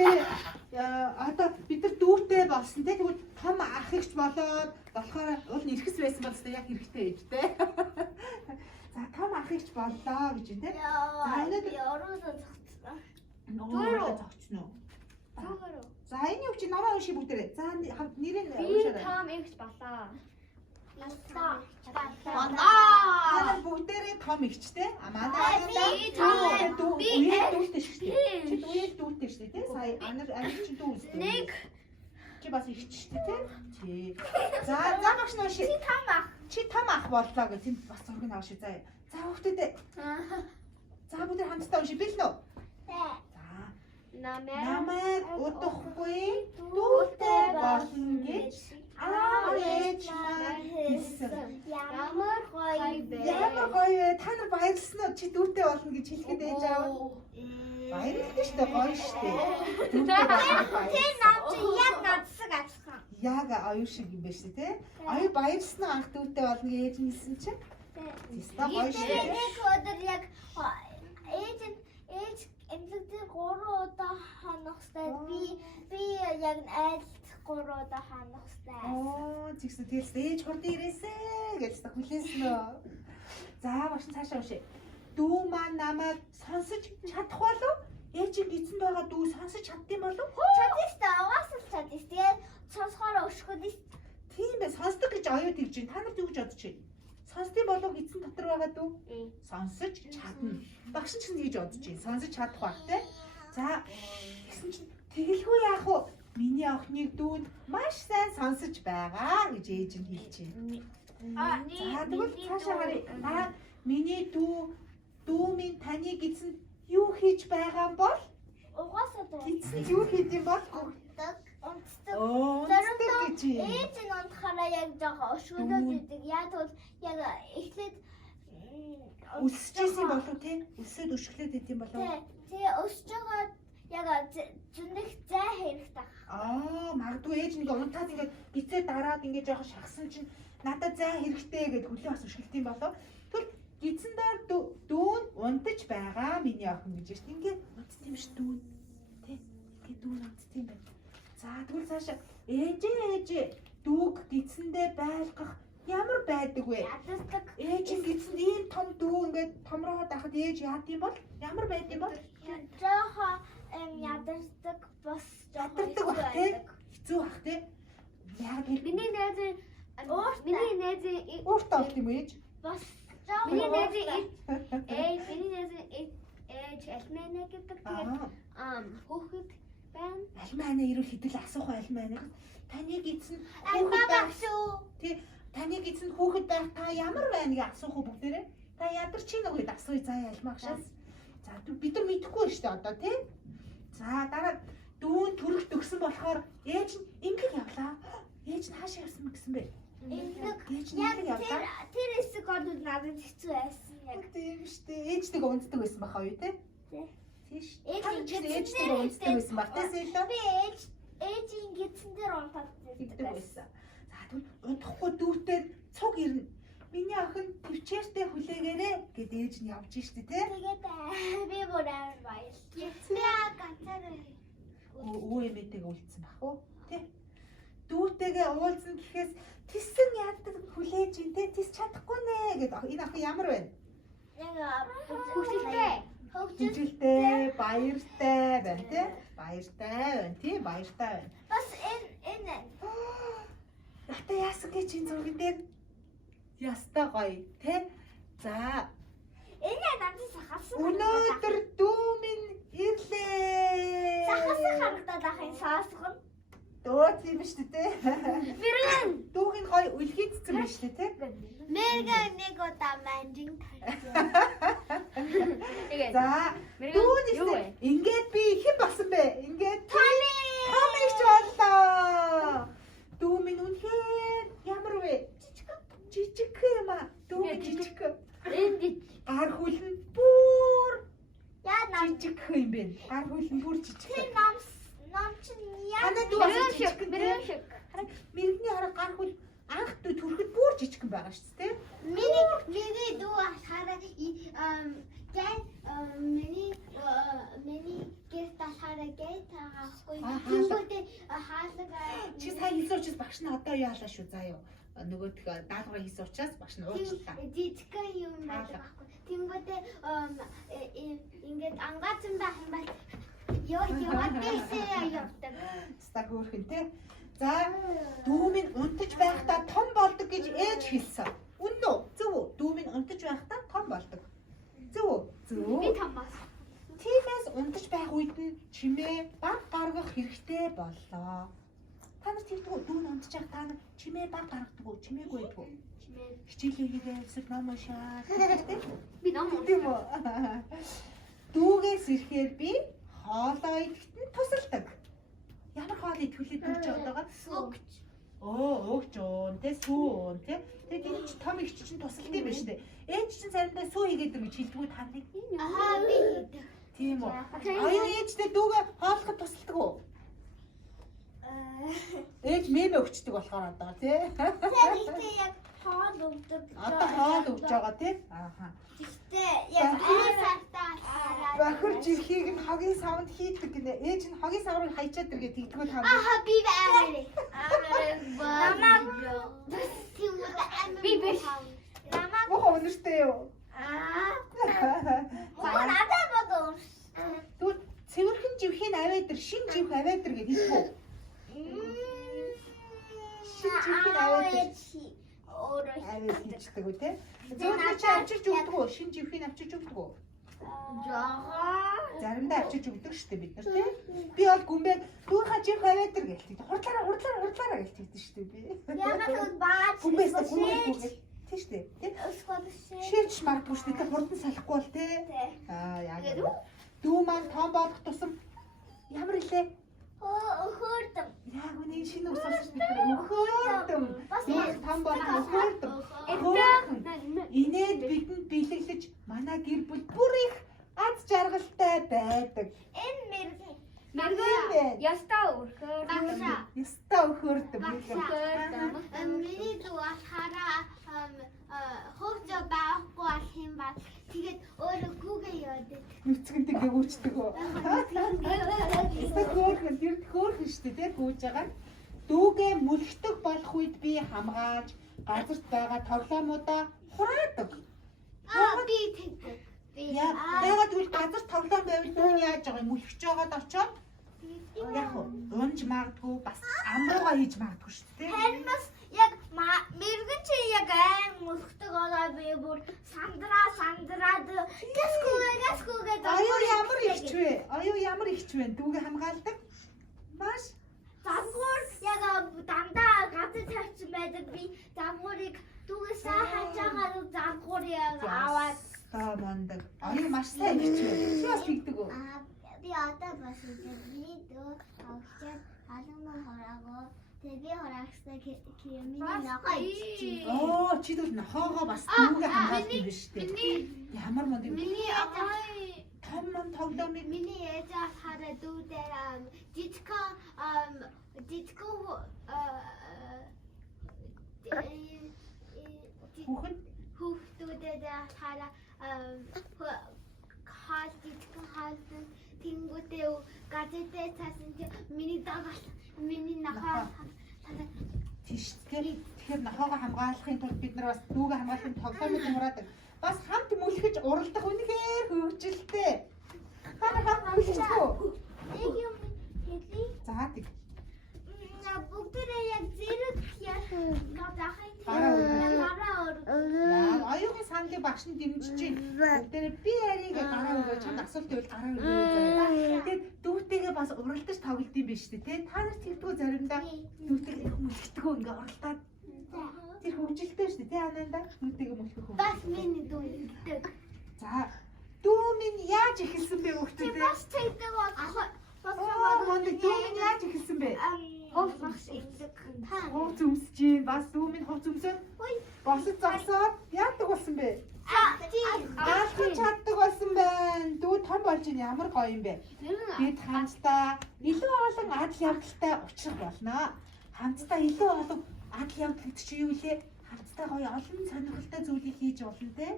Тэгвэл одоо бид нар дүүтэй болсон те. Тэгвэл том ах ихч болоод болохоор уул нь ирэхс байсан бол яг хэрэгтэй ээж те. За том ах ихч боллоо гэж юм те. За өнөөдөр ороотой зогцсон. Өөрөө зогцсон уу? Зүгээр үү? За энэ юу чи намаа унши бүгдээрээ. За нэрийг Би уншаарай. том ихч болоо. Та бүгдээрээ том ихчтэй. А манай дүүтэй шүү дээ. Чи дүүтэй шүү дээ. Сая анир чи дүү үстэй. Нэг Чи бас ихч шүү дээ. Тий. За багш нөө Чи том ах. Чи том ах боллоо гэх тийм бас зургийг авах шээ. За хүүхдүүдээ. За бүгд хамтдаа унши бил нөө. Намайг удахгүй дүүтэй болно гэж аав ээж маань хэлсэн. Ямар гоё бэ? Ямар гоё вэ? Та нар баярлсан уу? Чи дүүтэй болно гэж хэлэхэд ээж аав. Баярлалаа шүү дээ. Гоё шүү дээ. Тэр нам чи яг надсаг ачхан. Яг аюу шиг юм байна шүү дээ. Аюу баярлсан анх дүүтэй болно гэж ээж нь хэлсэн чинь. Тэстэ гоё шүү дээ. Нэг өдөр яг ээж эмнэлэг дээр 3 удаа ханах хэрэгтэй. Би яг айлт 3 удаа ханах хэрэгтэй. Оо, тэгсэн тэрс ээж хурд ирээсэ гэж хүлээсэн үү. За багш цаашаа уншъя. Дүү маань намайг сонсож чадах болов? Ээжийн эцэнд байгаа дүү сонсож чаддсан болов? Чадчихсан. Угаасаа чадчих. Тэгээд сонсохоор өшгөд. Тийм бай, сонсдог гэж аюу тэгж байна. Та нар юу гэж бодож байна? Сонсдсон болов эцэн дотор байгаа дүү? Сонсож чадна. Багш ч гэсэн тэгж бодож байна. Сонсож чадах байх те. За тэгсэн чинь тэгэлгүй яах вэ? Миний охиныг дүүнд маш сайн сонсож байгаа гэж ээж нь хэлж байна. За тэгвэл цаашаа харъя. Миний дүү минь таны эцэнд юу хийж байгаа юм бол? Угаасаа Эцэнд юу хийд юм бол? унтдаг. Унтдаг гэж юм. Ээж нь унтахаараа яг жоохон өшгөлөөд идэг. Яг бол яг эхлээд Өсөжсэн болов те? Өсөд өшгөлөөд идэм болов? Тэгээ өсөж байгаа яг зөндөх зай хэрэгтэй. Магадгүй ээж нэг унтаад ингээд гизээ дараад ингээд жоохон шахсан чинь надад зай хэрэгтэй гэж хөлөө бас өшгөлтийн болов? Тэгвэл гизэн дээр дүүн унтаж байгаа миний охин гэж шүү дээ. Ингээд унтсан юм ш дүүн. Тэ? Ингээд дүүн унтсан юм байна. За тэгвэл цаашаа ээжээ дүүг гизэндээ байлгах ямар байдаг вэ? Ядардаг. Ээжийн гизэнд ийм том дүү ингээд томроод ахад ээж яад юм бол ямар байд юм бол? Жоохон ядардаг бас Ядардаг бах те? Хэцүү бах те? Яг миний найзын ууртай болт юм ээж? бас миний жоохон найзын ээж альмана гэдэг. Тэгээд хүүхэд байна. Альмана ирүүл хэдэл асуух альмана. Таныг эзэн альма багшуу. Тий, таныг эзэн хүүхэд байх та ямар байна гэж асуух уу бүгдээрээ? Та ядарч ийн үгээд асууя заа альмагшаас. За бид нар мэдэхгүй шүү дээ одоо тий. За дараа дүүн төрөх төгсөн болохоор ээж нь эмгэг явлаа. Ээж нь хаашаа явсан бэ гэсэн бэ? Ээж нь эмгэг явлаа. Тэр хэсэг одод надад хэцүү байсан яг. Тийм шүү дээ. Ээжтэйг унтдаг байсан баха юу тий? Тийш. Ээжтэйг унтдаг байсан баг тий сэлөө. Би ээжийн гидсэн дээр унтаад Иддэг байсан. За тэгвэл унтахгүй дүүтэй цуг ирнэ. Миний охин төвчээртэй хүлээгээрээ гэд ээж нь явж штэ тий. Тэгээд би бүр амар баярлалаа. Би ганцаараа Өө эмээтэйгээ уулзсан баг уу тий. Дүүтэйгээ уулзсан гэхээс тисэн яадаг хүлээж ин тий. Тис чадахгүй нэ гэд энэ охин ямар байна? яг Хүсэлтэй. Хүчилтэй, баяртай байна тий. Баяртай байна тий. Баяртай байна. бас энэ Ната яасан гэж энэ зурган дээр ястаа гоё тий. За энэ надад сахасан. өнөөдөр дүү минь ирлээ. Сахасан харагдаад ахын саасган. Дөө тийм шүү дээ. Мэргэн. Дүүгийн гоё үлгийдсэн байна шүү дээ тий. Мэргэн нэг удаа манжин тарьсан. Тэгээд За дүүн юу вэ? ингээд би хэн болсон бэ? Ингээд том их боллоо. Дүү минь үнэхээр ямар вэ? Жижиг юм аа. Дүү минь жижиг. энд Гар хөл нь бүр Яа нам жижиг юм бэ? Гар хөл нь бүр жижиг. тэр нам чинь яа. Танай дүү бас жижиг юм бэ? шиг. Мэргэний хараа гар хөл анх дүү төрөхөд бүр жижиг юм байгаа шүү дээ. Миний дүү хараа миний гэрт хараа хаахгүй. Аа, Тэнгүүтээ хаалга. Чи сая хийсэн учраас багш нь одоо яалаа шүү заа юу. Нөгөө даалгавар хийсэн учраас багш нь уучлаа. Жижигхэн юм байдаг байхгүй. Тэнгүүтээ ингээд ангаацсан байх юм бол яваад бисээ явдаг. Ста хөөрхөн те. За дүү минь унтаж байхдаа том болдог гэж ээж хэлсэн. Үнэн үү? Зөв үү? Дүү минь унтаж байхдаа том болдог. Зөв үү? Би Зөв. том бас. Тиймээс унтаж байх үед нь чимээ баг гаргах хэрэгтэй боллоо. Та нар тэгдэг үү? Дүү нь унтаж байх та нар чимээ баг гаргадаг уу? Чимээгүй байдаг уу? Хичээлээ хийгээ эсвэл ном уншаа. Би ном уншдаг. Тийм үү? Дүүгээс ирэхээр би хоолоо идэхэд нь тусалдаг. Ямар хоол идэхүлээ дүүж байгаа? Сүгч. Өөгч уун те сүү уун те. Тэгээд энэ ч том их чинь тусалдаг юм байна шүү дээ. Ээж чинь заримдаа сүү хийгээд ирмэж хэлдэггүй та нарыг. Аа би хийдэг. Тийм үү? Аюу ээжтэй дүүгээ хооллоход тусалдаг уу? Ээж мэмэ өгчдөг болохоор одоо тий. Тэгтээ яг хоол өгдөг. Одоо хоол өгж байгаа тий. Ааха. Тэгтээ яг аасартаа Бахарч ирэхийг нь хогийн савнд хийдэг гинэ. Ээж нь хогийн саврыг хайчаад иргээ тэгдэггүй та. Аха би амарэ. Намаг. Би биш. Намаг. Мох өнөртэй юу? Муу надад бодоо. Түр цэвэрхэн живхийн авэдэр, шин живх авэдэр гэдэг хэлбүү. Шин живхийн авэдэр. Өөрөө Авэд хийдэг үү те? Зөвхөн чи авчирч өгдөг үү? Шин живхийг авчирч өгдөг үү? Заримдаа авчирч өгдөг шүү дээ бид нар те. Би бол гүмбэ түүхэ живх авэдэр гэлтий. Хурдлаараа гэлтийдэн шүү дээ би. Ягаад гэвэл бааж Гүмбэс гүмбэ тийш дээ. өсгөлшээ. Ширч магадгүй шүү дээ. Хурдан салахгүй бол те. Яг. Дүү маань том болох тусам ямар илээ? Хөөрдөм. Яг үний шинэ ус авч бид нар өхөөдөм. Дүү том болох өхөөдөм. Инээд бидэнд бэлэглэж манай гэр бүл бүр их аз жаргалтай байдаг. Энэ мэрэг. Мэргэ ястаа өрхөр. Багшаа. Яста өхөөдөм. Миний дүү болохоор хөвжөө байхгүй болох юм ба тэгээд өөрөө гүүгээ яваад. Нүцгэнтэй гэгүүчдэг үү? Хөөхөн тэр хөөхөн шүү дээ гүүж байгаа. Дүүгээ мүлгдэг болох үед би хамгааж газарт байгаа тоглоомуудаа хураадаг. Би тэгдэг. Яагаад үл газар тоглоом байвал дүү нь яаж байгаа юм мүлгэж байгаад очоод яг унж магадгүй бас амруугаа хийж магадгүй шүү дээ. Харин бас яг мэрэгэн чи яг айн мөлхдөг олоо би бүр сандраад гэскүүгээ Аюу ямар ихч вэ? Аюу ямар ихч вэ? Дүүгээ хамгаалдаг. Маш загвар яг дандаа газар тавьсан байдаг би загварыг дүүгээс хаач байгаа загварыг аваад таа мандаг. Аюу маш сайн ихч вэ? Чи бас тэгдэг үү? би одоо бас миний дөө авчаад халуун хораагаа тэгээ би хораахстай миний ногоо иччих. Оо чи дүүл нохоогоо бас дүүгээ хамгаалдаг юм биш үү? Ямар мод юм. Миний Том тоглоомыг миний ээж хараа дүүдээ жижигхэн хүүхдүүдэд хараа хаал жижигхэн хаалсан тэнгүүтээ газетээ цаасан чи миний дагаад миний нахаа тийш тэгэхээр нохоогоо хамгаалахын тулд бид нар бас дүүгээ хамгаалахын тоглоомыг хураадаг. Бас хамт мүлгэж уралдах үнэхээр хөвгөлтэй. Хамт мүлгэж үү? нэг юм хэлий. За тэг. Бүгдээ яг зэрэг гадахын Гараа аюугийн саналыг багш нь дэмжиж байна. Бүгдээ би арийг гараа өгөө чамд асуулт байвал гараа өгөө. Тэгээд дүүтэйгээ бас уралдаж тоглолт юм биш үү те? Та нар тэгдэггүй заримдаа дүүтэйгээ мүлгдэггүй ингээ уралдаад тэр хөвгөлтэй шүү дээ те ананда дүүтэйгээ мүлгэх хөө. бас миний дүү гэдэг. За дүү минь яаж эхэлсэн бэ хүүхдүүд? Бас тэгдэг бас Манай дүү минь яаж эхэлсэн бэ? хов багш иддэг. Хов зүмсэж чинь бас дүү минь хов зүмсөд босож зогсоод яадаг болсон бэ? Аалхаж чаддаг болсон байна. Дүү том болж ийн ямар гоё юм бэ? Бид хамтдаа илүү олон адал явдалтай учрах болно. Хамтдаа илүү олон адал явдал гэдэг чинь юу вэ? Хамтдаа гоё олон сонирхолтой зүйлийг хийж болно те.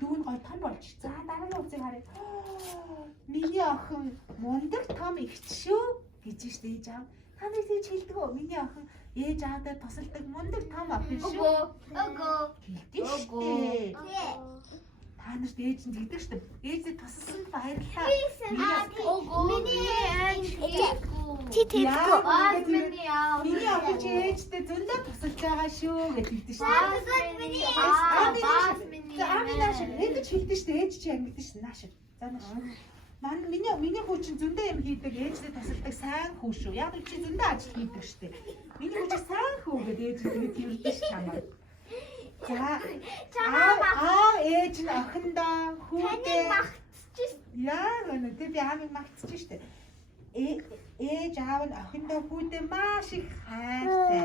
дүүн гой том болж. За дараагийн үзийг харъя. Миний охин мундаг том ихч шүү гэж штэ ээж аав. Та нар тийж хэлдэг үү? Миний охин ээж аавдаа тусалдаг мундаг том охин шүү. Өгөө. Хэлдэг штэ. Та нарт ээж нь тэгдэг штэ. Ээжээ тусалсан баярлалаа. Чи тэггүй. Миний охин чи ээжтэй зөндөө тусалж байгаа шүү гэж хэлдэг штэ. Аавынаа шиг ээж хэлдэг штэ. Ээж чи яг мэддэг штэ. Нааш. За нааш. Миний хүү чинь зөндөө юм хийдэг, ээжтэй тусалдаг сайн хүү шүү. Яг л чи зөндөө ажил хийдэг штэ. Миний хүү чи сайн хүү гэдэг ээж тэгээд тэрдэж чамаа. За ээж нь охиндоо хүүтэй яа гэнэ би аавыг магтчих штэ. Ээж аав нь охиндоо хүүтэй маш их хайртай.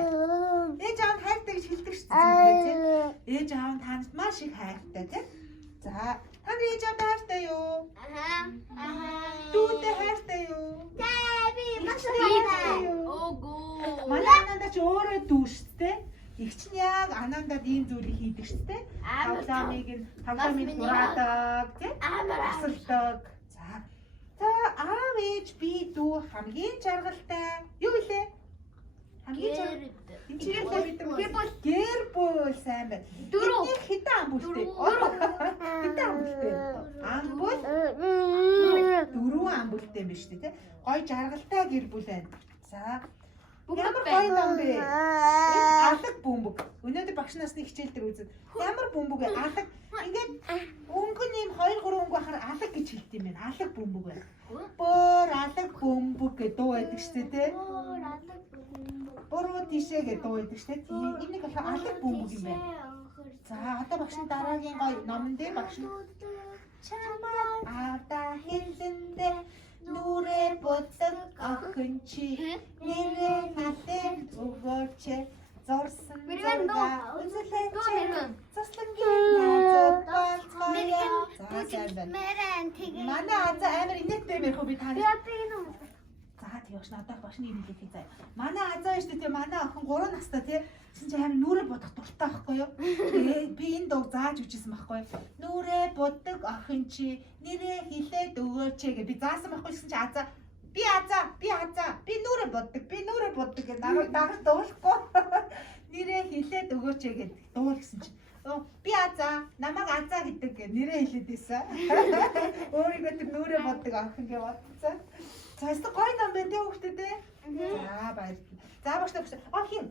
Ээж аав нь хайртай гэж хэлдэг штэ. Ээж аав нь танаас маш их хайртай тийм. За та нар ээж аав хайртай юу? Дүүтэй хайртай юу? Би маш хайртай. Манай ананда ч өөрөө дүү штэ. Игч нь яг анандад ийм зүйлийг хийдэг штэ. Тоглоомыг хураадаг тийм. Асалдаг. За аав ээж би дүү хамгийн жаргалтай. Юу илээ? Хамгийн жаргалтай. Гэр бүл сайн байна. Энийг хэдэн ам бүлтэй? Хэдэн ам бүлтэй? Ам бүл? 4 ам бүлтэй юм биш үү те? Гой жаргалтай гэр бүл байна. За ямар гоё ном бэ? Алаг бөмбөг. Өнөөдөр багш насны хичээл дээр үзэн. Ямар бөмбөг вэ? Алаг. Ингээд өнгөн юм 2-3 өнгө хахаар алаг гэж хэлт юм байна. Алаг бөмбөг байна. Бөр алаг бөмбөг гэдэг дуу байдаг шүү дээ. Бороо тишээ гэдэг дуу байдаг шүү дээ. Энийг болохоор алаг бөмбөг юм байна. За одоо багш нь дараагийн гоё номон дээр багш нь чамаа авда хэлэндэ нүрээ боддог охин чи нэрээ хатэн өгөөч зорсон зурга үзүүлээч заслангийн найзууд болцгоё. Манай азаа амар инээдтэй мэрхүү би тань. За тийш надад багш нэг хэлээ хий заяа. Манай азаа шүү дээ манай охин 3 настай тий. Тэгсэн чи амар нүрээ бодох дуртай байхгүй юу? Би энэ дуу зааж өгчээсэн байхгүй юу? Нүрээ боддог охин чи нэрээ хэлээд өгөөч гэ би заасан байхгүй гэсэн чи азаа би нүрээ боддог гэж намайг дуулахгүй. Нэрээ хэлээд өгөөч гэд дуул гэсэн чи би азаа намайг азаа гэдэг гэ нэрээ хэлээд байсан. Өөрийгөө тэр нүрээ боддог охин гэж бодсон. Цаас гоё ном байна тий хүүхдүүд ээ. За баярлалаа. За багш охин